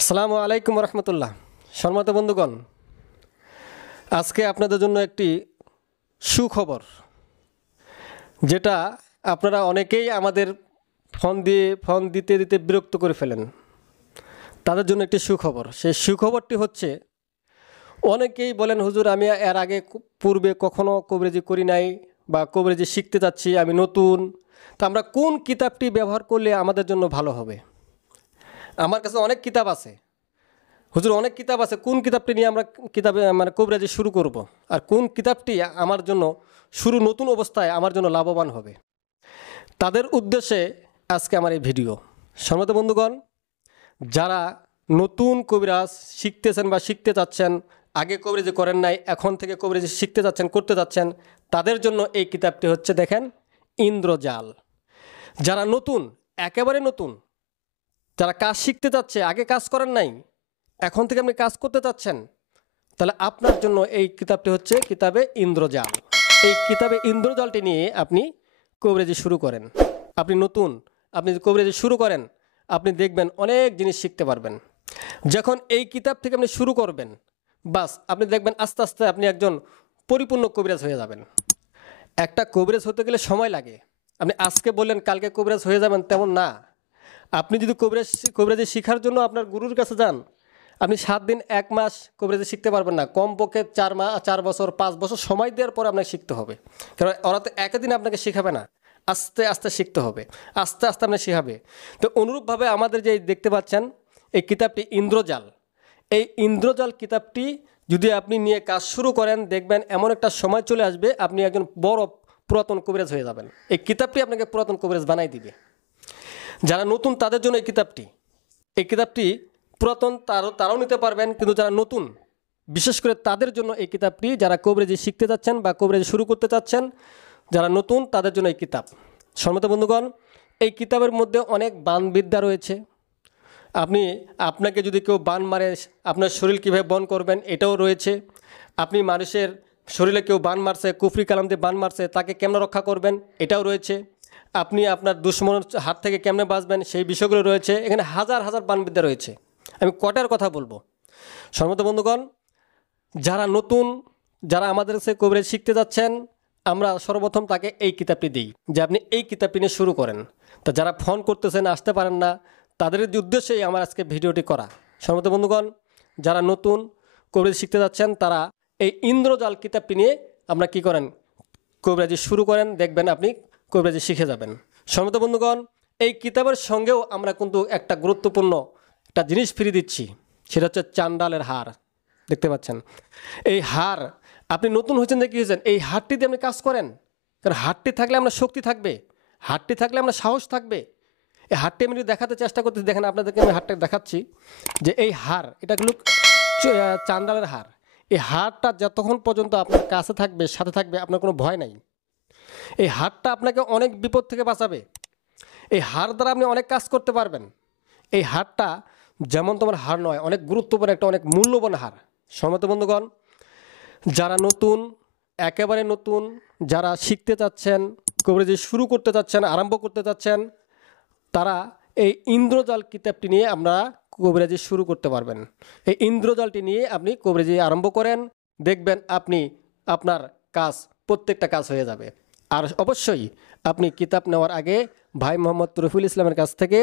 আসসালামু আলাইকুম রহমতুল্লাহ। সম্মানিত বন্ধুগণ, আজকে আপনাদের জন্য একটি সুখবর, যেটা আপনারা অনেকেই আমাদের ফোন দিতে দিতে বিরক্ত করে ফেলেন। তাদের জন্য একটি সুখবর। সেই সুখবরটি হচ্ছে, অনেকেই বলেন, হুজুর আমি এর আগে পূর্বে কখনো কবরেজি করি নাই বা কবরেজি শিখতে যাচ্ছি, আমি নতুন, তা আমরা কোন কিতাবটি ব্যবহার করলে আমাদের জন্য ভালো হবে? আমার কাছে অনেক কিতাব আছে, হুজুর অনেক কিতাব আছে, কোন কিতাবটি নিয়ে আমরা কবরেজি শুরু করব, আর কোন কিতাবটি আমার জন্য নতুন অবস্থায় আমার জন্য লাভবান হবে? তাদের উদ্দেশ্যে আজকে আমার এই ভিডিও। সম্মানিত বন্ধুগণ, যারা নতুন কবিরাজ শিখতেছেন বা শিখতে চাচ্ছেন, আগে কবরেজি করেন নাই, এখন থেকে কবরেজি শিখতে যাচ্ছেন, করতে যাচ্ছেন, তাদের জন্য এই কিতাবটি হচ্ছে, দেখেন, ইন্দ্রজাল। যারা নতুন, একেবারে নতুন, যারা কাজ শিখতে চাচ্ছে, আগে কাজ করেন নাই, এখন থেকে আপনি কাজ করতে চাচ্ছেন, তাহলে আপনার জন্য এই কিতাবটি হচ্ছে কিতাবে ইন্দ্রজাল। এই কিতাবে ইন্দ্রজালটি নিয়ে আপনি কবরেজি শুরু করেন। আপনি নতুন, আপনি যদি কবরেজি শুরু করেন, আপনি দেখবেন অনেক জিনিস শিখতে পারবেন। যখন এই কিতাব থেকে আপনি শুরু করবেন, বাস আপনি দেখবেন আস্তে আস্তে আপনি একজন পরিপূর্ণ কবিরাজ হয়ে যাবেন। একটা কবিরাজ হতে গেলে সময় লাগে। আপনি আজকে বললেন কালকে কবিরাজ হয়ে যাবেন, তেমন না। আপনি যদি কবিরাজি শেখার জন্য আপনার গুরুর কাছে যান, আপনি 7 দিন 1 মাস কবিরাজি শিখতে পারবেন না। কমপক্ষে 4 বছর 5 বছর সময় দেওয়ার পর আপনাকে শিখতে হবে। কারণ ওরা তো একদিন আপনাকে শেখাবে না, আস্তে আস্তে শিখতে হবে, আস্তে আস্তে আপনাকে শেখাবে। তো অনুরূপভাবে আমাদের যে দেখতে পাচ্ছেন এই কিতাবটি ইন্দ্রজাল, এই ইন্দ্রজাল কিতাবটি যদি আপনি নিয়ে কাজ শুরু করেন, দেখবেন এমন একটা সময় চলে আসবে আপনি একজন বড় পুরাতন কবিরাজ হয়ে যাবেন। এই কিতাবটি আপনাকে পুরাতন কবিরাজ বানাই দিবে। যারা নতুন তাদের জন্য এই কিতাবটি পুরাতন তারাও নিতে পারবেন, কিন্তু যারা নতুন, বিশেষ করে তাদের জন্য এই কিতাবটি, যারা কবরেজি শিখতে যাচ্ছেন বা কবরেজি শুরু করতে চাচ্ছেন, যারা নতুন তাদের জন্য এই কিতাব। সম্মানিত বন্ধুগণ, এই কিতাবের মধ্যে অনেক বানবিদ্যা রয়েছে। আপনাকে যদি কেউ বান মারে, আপনার শরীর কীভাবে বন করবেন এটাও রয়েছে। আপনি মানুষের শরীরে কেউ বান মারছে, কুফরি কালাম দিয়ে বান মারছে, তাকে কেমনে রক্ষা করবেন এটাও রয়েছে। আপনি আপনার দুশ্মনের হাত থেকে কেমনে বাঁচবেন সেই বিষয়গুলো রয়েছে। এখানে হাজার হাজার বানবিদ্যা রয়েছে। আমি কটার কথা বলবো। সম্মানিত বন্ধুগণ, যারা নতুন, যারা আমাদের কাছে কবরেজ শিখতে যাচ্ছেন, আমরা সর্বপ্রথম তাকে এই কিতাবটি দিই যে আপনি এই কিতাবটি নিয়ে শুরু করেন। তা যারা ফোন করতেছেন, আসতে পারেন না, তাদের উদ্দেশ্যেই আমার আজকে ভিডিওটি করা। সম্মানিত বন্ধুগণ, যারা নতুন কবরেজ শিখতে যাচ্ছেন, তারা এই ইন্দ্রজাল কিতাবটি নিয়ে আমরা কি করেন, কবরেজি শুরু করেন, দেখবেন আপনি কবরেজি শিখে যাবেন। সম্মানিত বন্ধুগণ, এই কিতাবের সঙ্গেও আমরা কিন্তু একটা গুরুত্বপূর্ণ একটা জিনিস ফ্রি দিচ্ছি, সেটা হচ্ছে চান্ডালের হার। দেখতে পাচ্ছেন এই হার, আপনি নতুন হয়েছেন, দেখি হয়েছেন, এই হারটি দিয়ে আপনি কাজ করেন। কারণ হারটি থাকলে আমরা শক্তি থাকবে, হারটি থাকলে আমরা সাহস থাকবে। এই হারটি আমি দেখাতে চেষ্টা করতেছি, দেখেন আপনাদেরকে আমি হারটা দেখাচ্ছি যে এই হার, এটা হলো চান্ডালের হার। এই হারটা যতক্ষণ পর্যন্ত আপনার কাছে থাকবে, সাথে থাকবে, আপনার কোনো ভয় নাই। এই হারটা আপনাকে অনেক বিপদ থেকে বাঁচাবে। এই হার দ্বারা আপনি অনেক কাজ করতে পারবেন। এই হারটা যেমন তোমার হার নয়, অনেক গুরুত্বপূর্ণ একটা, অনেক মূল্যবান হার। সম্মানিত বন্ধুগণ, যারা নতুন, একেবারে নতুন, যারা শিখতে চাচ্ছেন, কবরেজি শুরু করতে চাচ্ছেন, আরম্ভ করতে চাচ্ছেন, তারা এই ইন্দ্রজাল কিতাবটি নিয়ে আমরা কবরেজি শুরু করতে পারবেন। এই ইন্দ্রজালটি নিয়ে আপনি কবরেজি আরম্ভ করেন, দেখবেন আপনি আপনার কাজ, প্রত্যেকটা কাজ হয়ে যাবে। আর অবশ্যই আপনি কিতাব নেওয়ার আগে ভাই মোহাম্মদ রফিউল ইসলামের কাছ থেকে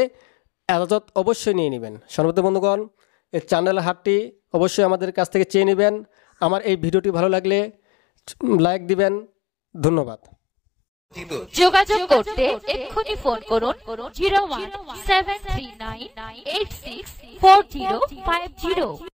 এজাজত অবশ্যই নিয়ে নেবেন। সম্মানিত বন্ধুগণ, এই চ্যানেলের হারটি অবশ্যই আমাদের কাছ থেকে চেয়ে নেবেন। আমার এই ভিডিওটি ভালো লাগলে লাইক দিবেন। ধন্যবাদ। যোগাযোগ করতে এক্ষুনি ফোন করুন 0173986405